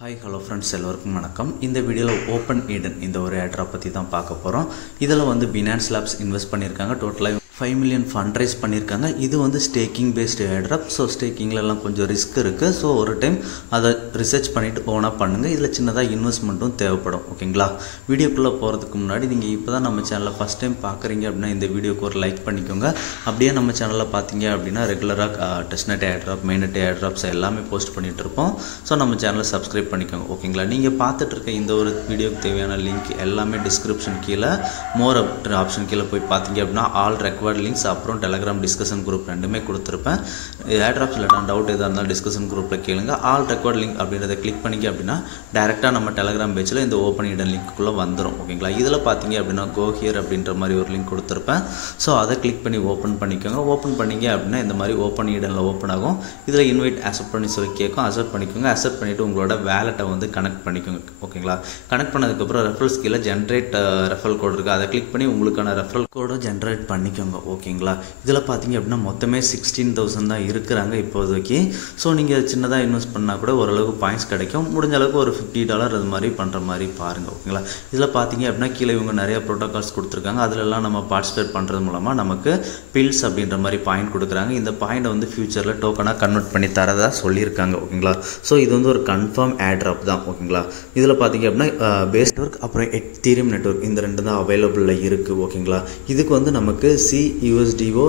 Hi hello friends எல்லோருக்கும் வணக்கம். இந்த வீடியோவில் ஓப்பன் ஈடன் இந்த ஒரு ஏர்ட்ராப் பற்றி தான் பார்க்க போகிறோம். இதில் வந்து பினான்ஸ் லேப்ஸ் இன்வெஸ்ட் பண்ணியிருக்காங்க. டோட்டலாக 5 மில்லியன் ஃபண்ட் ரைஸ் பண்ணியிருக்காங்க. இது வந்து ஸ்டேக்கிங் பேஸ்டு ஏர்ட்ராப். ஸோ ஸ்டேக்கிங்லலாம் கொஞ்சம் ரிஸ்க் இருக்குது. ஸோ ஒரு டைம் அதை ரிசர்ச் பண்ணிவிட்டு ஓனாக பண்ணுங்கள். இதில் சின்னதாக இன்வெஸ்ட்மெண்ட்டும் தேவைப்படும். ஓகேங்களா? வீடியோக்குள்ளே போகிறதுக்கு முன்னாடி நீங்கள் இப்போ தான் நம்ம சேனலில் ஃபஸ்ட் டைம் பார்க்குறீங்க அப்படின்னா இந்த வீடியோக்கு ஒரு லைக் பண்ணிக்கோங்க. அப்படியே நம்ம சேனலில் பார்த்தீங்க அப்படின்னா ரெகுலராக டெஸ்ட்நெட் ஏர்ட்ராப், மெயின்நெட் ஏர்ட்ராப்ஸ் எல்லாமே போஸ்ட் பண்ணிகிட்டு இருப்போம். ஸோ நம்ம சேனலை சப்ஸ்கிரைப் பண்ணிக்கோங்க. ஓகேங்களா? நீங்கள் பார்த்துட்டு இருக்க இந்த ஒரு வீடியோக்கு தேவையான லிங்க் எல்லாமே டிஸ்கிரிப்ஷன் கீழே மோர் ஆப்ஷன் கீழே போய் பார்த்தீங்க அப்படின்னா ஆல் ரெக்வயர்ட் லிங்க்ஸ் அப்புறம் டெலகிராம் டிஸ்கஷன் குரூப் ரெண்டுமே கொடுத்துருப்பேன். ஏர்ட்ராப்ஸ் இல்லை டவுட் எதாக இருந்தாலும் டிஸ்கஷன் குரூப்பில் கேளுங்க. ஆல் ரெக்வயர்ட் லிங்க் அப்படின்றத கிளிக் பண்ணிக்க அப்படின்னா டேரெக்டாக நம்ம டெலகிராம் பேஜில் இந்த ஓப்பன் ஈடன் லிங்க்குள்ளே வந்துடும். ஓகேங்களா? இதில் பார்த்தீங்க அப்படின்னா கோ ஹியர் அப்படின்ற மாதிரி ஒரு லிங்க் கொடுத்துருப்பேன். ஸோ அதை கிளிக் பண்ணி ஓப்பன் பண்ணிக்கோங்க. ஓப்பன் பண்ணிங்க அப்படின்னா இந்த மாதிரி ஓப்பன் ஈடனில் ஓப்பன் ஆகும். இதில் இன்வைட் அக்செப்ட் பண்ணி சொல்லி கேட்கும். அக்செப்ட் பண்ணிக்கோங்க. அக்செப்ட் பண்ணிவிட்டு உங்களோட வேலெட்டை வந்து கனெக்ட் பண்ணிக்கோங்க. ஓகேங்களா? கனெக்ட் பண்ணதுக்கப்புறம் ரெஃபரல்ஸ் கீழே ஜென்ரேட் ரெஃபரல் கோட் இருக்குது. அதை கிளிக் பண்ணி உங்களுக்கான ரெஃபரல் கோடை ஜென்ரேட் பண்ணிக்கோங்க. ஓகேங்களா? இதில் பார்த்தீங்க அப்படின்னா மொத்தமே 16,000 தான் இருக்கிறாங்க இப்போதைக்கு. ஸோ நீங்கள் சின்னதாக இன்வெஸ்ட் பண்ணால் கூட ஓரளவுக்கு பாயிண்ட்ஸ் கிடைக்கும். முடிஞ்ச அளவுக்கு ஒரு $50 அது மாதிரி பண்ணுற மாதிரி பாருங்கள். ஓகேங்களா? இதில் பார்த்தீங்க அப்படின்னா கீழே இவங்க நிறைய ப்ரோட்டோகால்ஸ் கொடுத்துருக்காங்க. அதிலெல்லாம் நம்ம பார்ட்டிசிபேட் பண்ணுறது மூலமாக நமக்கு பில்ஸ் அப்படின்ற மாதிரி பாயிண்ட் கொடுக்குறாங்க. இந்த பாயிண்டை வந்து ஃபியூச்சரில் டோக்கனாக கன்வெர்ட் பண்ணி தரதா சொல்லியிருக்காங்க. ஓகேங்களா? ஸோ இது வந்து ஒரு கன்ஃபார்ம் ஏர்ட்ராப் தான். ஓகேங்களா? இதில் பார்த்தீங்க அப்படின்னா பேஸ் நெட்வொர்க் அப்புறம் எத்தீரியம் நெட்வொர்க் இந்த ரெண்டு தான் அவைலபிளில் இருக்குது. ஓகேங்களா? இதுக்கு வந்து நமக்கு CUSDO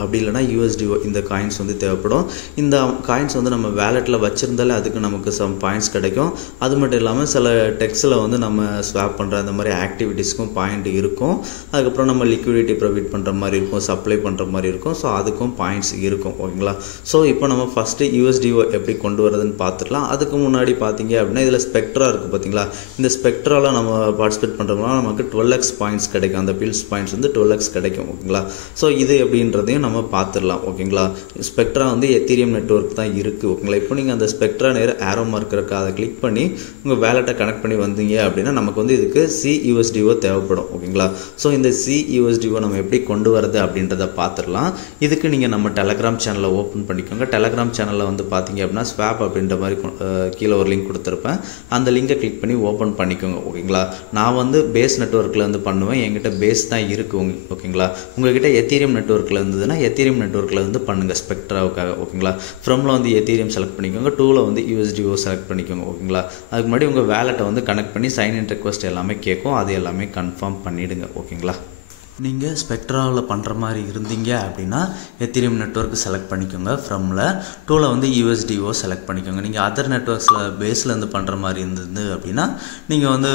அப்படி இல்லைனா USDO இந்த காயின்ஸ் வந்து தேவைப்படும். இந்த காயின்ஸ் வந்து நம்ம வேலெட்டில் வச்சுருந்தாலே அதுக்கு நமக்கு சம் பாயிண்ட்ஸ் கிடைக்கும். அது மட்டும் இல்லாமல் சில டெக்ஸில் வந்து நம்ம ஸ்வாப் பண்ணுற அந்த மாதிரி ஆக்டிவிட்டீஸ்க்கும் பாயிண்ட் இருக்கும். அதுக்கப்புறம் நம்ம லிக்விடிட்டி ப்ரொவைட் பண்ணுற மாதிரி இருக்கும், சப்ளை பண்ணுற மாதிரி இருக்கும். ஸோ அதுக்கும் பாயிண்ட்ஸ் இருக்கும். ஓகேங்களா? ஸோ இப்போ நம்ம ஃபஸ்ட்டு USDO எப்படி கொண்டு வரதுன்னு பார்த்துக்கலாம். அதுக்கு முன்னாடி பார்த்தீங்க அப்படின்னா இதில் ஸ்பெக்ட்ரா இருக்குது. பார்த்தீங்களா? இந்த ஸ்பெக்ட்ராவில் நம்ம பார்ட்டிசிபேட் பண்ணுறோம்னா நமக்கு 12x பாயிண்ட்ஸ் கிடைக்கும். அந்த பில்ஸ் பாயிண்ட்ஸ் வந்து 12x கிடைக்கும். ஓகேங்களா? ஸோ இது எப்படின்றதையும் நம்ம பார்த்துடலாம். ஓகேங்களா? ஸ்பெக்ட்ரா வந்து எத்தீரியம் நெட்வொர்க் தான் இருக்குது. ஓகேங்களா? இப்போ நீங்கள் அந்த ஸ்பெக்ட்ரா நேர ஆரோ மார்க் இருக்க அதை கிளிக் பண்ணி உங்கள் வேலெட்டை கனெக்ட் பண்ணி வந்தீங்க அப்படின்னா நமக்கு வந்து இதுக்கு CUSDO தேவைப்படும். ஓகேங்களா? ஸோ இந்த CUSDO நம்ம எப்படி கொண்டு வரது அப்படின்றத பார்த்துடலாம். இதுக்கு நீங்கள் நம்ம டெலகிராம் சேனலை ஓப்பன் பண்ணிக்கோங்க. டெலகிராம் சேனலில் வந்து பார்த்தீங்க அப்படின்னா ஸ்வாப் அப்படின்ற மாதிரி கீழே ஒரு லிங்க் கொடுத்துருப்பேன். அந்த லிங்கை கிளிக் பண்ணி ஓப்பன் பண்ணிக்கோங்க. ஓகேங்களா? நான் வந்து பேஸ் நெட்வொர்க்கில் வந்து பண்ணுவேன். என்கிட்ட பேஸ் தான் இருக்குது. ஓகேங்களா? உங்கள்கிட்ட எத்தீரியம் நெட்வொர்க்கில் இருந்ததுன்னா எத்தீரியம் நெட்வொர்க்கில் வந்து பண்ணுங்கள் ஸ்பெக்ட்ராவுக்காக. ஓகேங்களா? ஃப்ரம்ல வந்து எத்தீரியம் செலக்ட் பண்ணிக்கோங்க. டூவில் வந்து USDO செலக்ட் பண்ணிக்கோங்க. ஓகேங்களா? அதுக்கு முன்னாடி உங்கள் வேலெட்டை வந்து கனெக்ட் பண்ணி சைன்இன் ரெக்வஸ்ட் எல்லாமே கேட்கும். அது எல்லாமே கன்ஃபார்ம் பண்ணிவிடுங்க. ஓகேங்களா? நீங்கள் ஸ்பெக்ட்ராவில் பண்ணுற மாதிரி இருந்தீங்க அப்படின்னா எத்தீரியம் நெட்வொர்க் செலக்ட் பண்ணிக்கோங்க. ஃப்ரம்ல டூவில் வந்து USDO செலக்ட் பண்ணிக்கோங்க. நீங்கள் அதர் நெட்வொர்க்ஸில் பேஸ்லேருந்து பண்ணுற மாதிரி இருந்தது அப்படின்னா நீங்கள் வந்து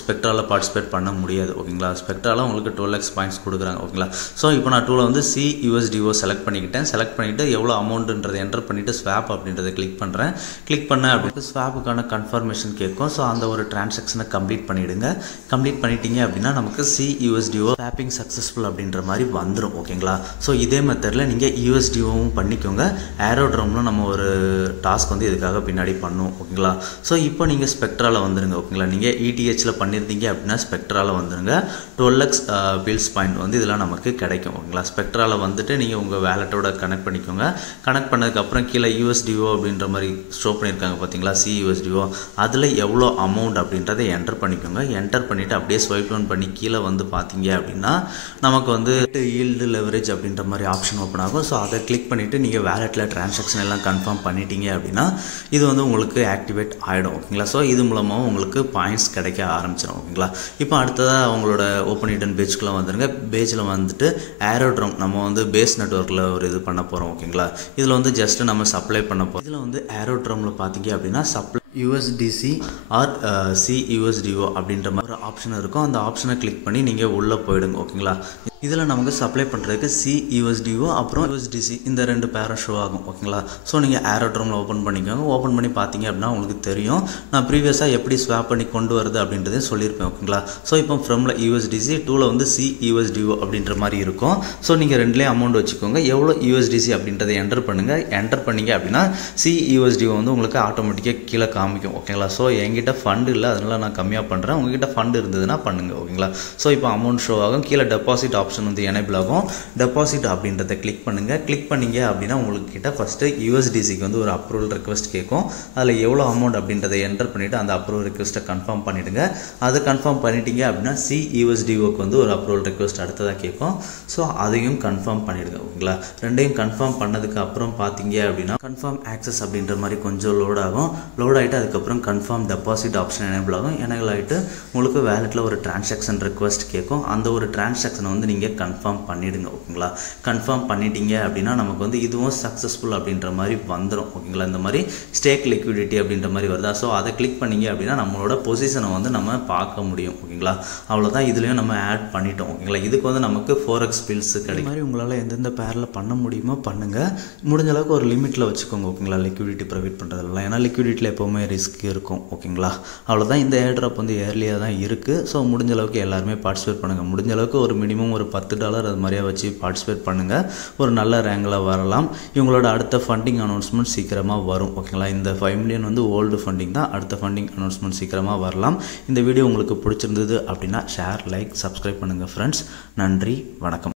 ஸ்பெக்ட்ராவில் பார்ட்டிசிபேட் பண்ண முடியாது. ஓகேங்களா? ஸ்பெக்ட்ராவில் உங்களுக்கு 12x பாயிண்ட்ஸ் கொடுக்குறாங்க. ஓகேங்களா? ஸோ இப்போ நான் டூவில் வந்து CUSDO செலக்ட் பண்ணிக்கிட்டேன். செலக்ட் பண்ணிவிட்டு எவ்வளோ அமௌண்ட்டுன்றதை என்டர் பண்ணிவிட்டு ஸ்வாப் அப்படின்றத கிளிக் பண்ணுறேன். கிளிக் பண்ணேன் அப்படின்னா ஸ்வாப்புக்கான கன்ஃபர்மேஷன் கேட்கும். ஸோ அந்த ஒரு டிரான்சாக்ஷனை கம்ப்ளீட் பண்ணிவிடுங்க. கம்ப்ளீட் பண்ணிட்டீங்க அப்படின்னா நமக்கு CUSDO சக்ஸஸ்ஃபுல் அப்படின்ற மாதிரி வந்துடும். ஓகேங்களா? ஸோ இதே மெத்தடில் நீங்கள் USDOவும் பண்ணிக்கோங்க. ஏரோட்ராமில் நம்ம ஒரு டாஸ்க் வந்து இதுக்காக பின்னாடி பண்ணுவோம். ஓகேங்களா? ஸோ இப்போ நீங்கள் ஸ்பெக்ட்ராவில் வந்துடுங்க. ஓகேங்களா? நீங்கள் ETHல பண்ணியிருந்தீங்க அப்படின்னா ஸ்பெக்ட்ராவில் வந்துடுங்க. 12x பில்ஸ் பாயிண்ட் வந்து இதெல்லாம் நமக்கு கிடைக்கும். ஓகேங்களா? ஸ்பெக்ட்ராவில் வந்துட்டு நீங்கள் உங்கள் வேலெட்டோட கனெக்ட் பண்ணிக்கோங்க. கனெக்ட் பண்ணதுக்கப்புறம் கீழே USDO அப்படின்ற மாதிரி ஷோ பண்ணியிருக்காங்க. பார்த்தீங்களா? CUSDO அதில் எவ்வளோ அமௌண்ட் அப்படின்றத என்டர் பண்ணிக்கோங்க. என்டர் பண்ணிவிட்டு அப்படியே ஸ்வைப் டவுன் பண்ணி கீழே வந்து பார்த்தீங்க அப்படின்னா நமக்கு வந்து ஈல்டு லெவரேஜ் அப்படின்ற மாதிரி ஆப்ஷன் ஓப்பன் ஆகும். ஸோ அதை கிளிக் பண்ணிவிட்டு நீங்கள் வேலெட்டில் டிரான்சாக்ஷன் எல்லாம் கன்ஃபார்ம் பண்ணிட்டீங்க அப்படின்னா இது வந்து உங்களுக்கு ஆக்டிவேட் ஆகிடும். ஓகேங்களா? ஸோ இது மூலமாக உங்களுக்கு பாயிண்ட்ஸ் கிடைக்க ஆரம்பிச்சிடும். ஓகேங்களா? இப்போ அடுத்ததாக அவங்களோட ஓப்பன் ஈடன் பேஜ்க்குள்ளே வந்துடுங்க. பேஜில் வந்துட்டு ஏரோட்ராம் நம்ம வந்து பேஸ் நெட்வொர்க்கில் ஒரு இது பண்ண போகிறோம். ஓகேங்களா? இதில் வந்து ஜஸ்ட்டு நம்ம சப்ளை பண்ண போகிறோம். இதில் வந்து ஏரோட்ராமில் பார்த்தீங்க அப்படின்னா சப்ளை USDC ஆர் CUSDO அப்படின்ற மாதிரி ஒரு ஆப்ஷன் இருக்கும். அந்த ஆப்ஷனை கிளிக் பண்ணி நீங்கள் உள்ளே போயிடுங்க. ஓகேங்களா? இதில் நமக்கு சப்ளை பண்ணுறதுக்கு CUSDO அப்புறம் USDC இந்த ரெண்டு பேரை ஷோ ஆகும். ஓகேங்களா? ஸோ நீங்கள் ஏரோட்ராமில் ஓப்பன் பண்ணிக்கோங்க. ஓப்பன் பண்ணி பார்த்தீங்க அப்படின்னா உங்களுக்கு தெரியும். நான் ப்ரீவியஸாக எப்படி ஸ்வாப் பண்ணி கொண்டு வருது அப்படின்றதையும் சொல்லியிருப்பேன். ஓகேங்களா? ஸோ இப்போ ஃப்ரம்ல USDC, டூவில் வந்து CUSDO அப்படின்ற மாதிரி இருக்கும். ஸோ நீங்கள் ரெண்டுலேயும் அமௌண்ட் வச்சுக்கோங்க. எவ்வளோ USDC அப்படின்றத என்டர் பண்ணுங்கள். என்டர் பண்ணிங்க அப்படின்னா CUSDO வந்து உங்களுக்கு ஆட்டோமேட்டிக்காக கீழே காமிக்கும். ஓகேங்களா? ஸோ என்கிட்ட ஃபண்டு இல்லை, அதனால் நான் கம்மியாக பண்ணுறேன். உங்ககிட்ட ஃபண்டு இருந்ததுன்னா பண்ணுங்கள். ஓகேங்களா? ஸோ இப்போ அமௌண்ட் ஷோ ஆகும். கீழே டெபாசிட் ஆப்ஷன் வந்து எனேபிள் ஆகும். டெபாசிட் அப்படின்றத கிளிக் பண்ணுங்கள். கிளிக் பண்ணிங்க அப்படின்னா உங்களுக்கு கிட்ட ஃபஸ்ட்டு யூஎஸ்டிசிக்கு வந்து ஒரு அப்ரூவல் ரெக்வஸ்ட் கேட்கும். அதில் எவ்வளோ அமௌண்ட் அப்படின்றத என்டர் பண்ணிவிட்டு அந்த அப்ரூவல் ரெக்வஸ்ட்டை கன்ஃபார்ம் பண்ணிவிடுங்க. அதை கன்ஃபார்ம் பண்ணிட்டீங்க அப்படின்னா CUSDOக்கு வந்து ஒரு அப்ரூவல் ரெக்வஸ்ட் அடுத்ததாக கேட்கும். ஸோ அதையும் கன்ஃபார்ம் பண்ணிவிடுங்க. ஓகேங்களா, ரெண்டையும் கன்ஃபார்ம் பண்ணதுக்கு அப்புறம் பார்த்தீங்க அப்படின்னா கன்ஃபார்ம் ஆக்சஸ் அப்படின்ற மாதிரி கொஞ்சம் லோட் ஆகும். லோட் ஆகிட்டு அதுக்கப்புறம் கன்ஃபார்ம் டெபாசிட் ஆப்ஷன் எனேபிள் ஆகும். எனேபிள் ஆகிட்டு உங்களுக்கு வேலெட்டில் ஒரு டிரான்சாக்ஷன் ரெக்வஸ்ட் கேட்கும். அந்த ஒரு டிரான்சாக்ஷனை வந்து நீங்கள் கன்ஃபார்ம் பண்ணிவிடுங்க. ஓகேங்களா, கன்ஃபார்ம் பண்ணிட்டீங்க அப்படின்னா நமக்கு வந்து இதுவும் சக்ஸஸ்ஃபுல் அப்படின்ற மாதிரி வந்துடும். ஓகேங்களா, இந்த மாதிரி ஸ்டேக் லிக்விடிட்டி அப்படின்ற மாதிரி வருதா. ஸோ அதை கிளிக் பண்ணிங்க அப்படின்னா நம்மளோட பொசிஷனை வந்து நம்ம பார்க்க முடியும். ஓகேங்களா, அவ்வளோதான். இதுலேயும் நம்ம ஆட் பண்ணிட்டோம். ஓகேங்களா, இதுக்கு வந்து நமக்கு 4x பில்ஸ் கிடைக்கும். மாதிரி உங்களால் எந்தெந்த பேரில் பண்ண முடியுமோ பண்ணுங்கள். முடிஞ்ச அளவுக்கு ஒரு லிமிட்டில் வச்சுக்கோங்க. ஓகேங்களா, லிக்விடிட்டி ப்ரொவைட் பண்ணுறதுலாம், ஏன்னா லிக்விடிட்டியில் எப்போவுமே ரிஸ்க் இருக்கும். ஓகேங்களா, அவ்வளோதான். இந்த ஏர்ட்ராப் வந்து ஏர்லியாக தான் இருக்குது. ஸோ முடிஞ்ச அளவுக்கு எல்லாருமே பார்ட்டிசிபேட் பண்ணுங்கள். முடிஞ்ச அளவுக்கு ஒரு மினிமம் ஒரு $10 அது மாதிரியாக வச்சு பார்ட்டிசிபேட் பண்ணுங்கள். ஒரு நல்ல ரேங்கில் வரலாம். இவங்களோட அடுத்த ஃபண்டிங் அனௌன்ஸ்மெண்ட் சீக்கிரமாக வரும். ஓகேங்களா, இந்த 5 மில்லியன் வந்து ஓல்டு ஃபண்டிங் தான். அடுத்த ஃபண்டிங் அனௌன்ஸ்மெண்ட் சீக்கிரமாக வரலாம். இந்த வீடியோ உங்களுக்கு பிடிச்சிருந்தது அப்படின்னா ஷேர், லைக், சப்ஸ்கிரைப் பண்ணுங்கள் ஃப்ரெண்ட்ஸ். நன்றி, வணக்கம்.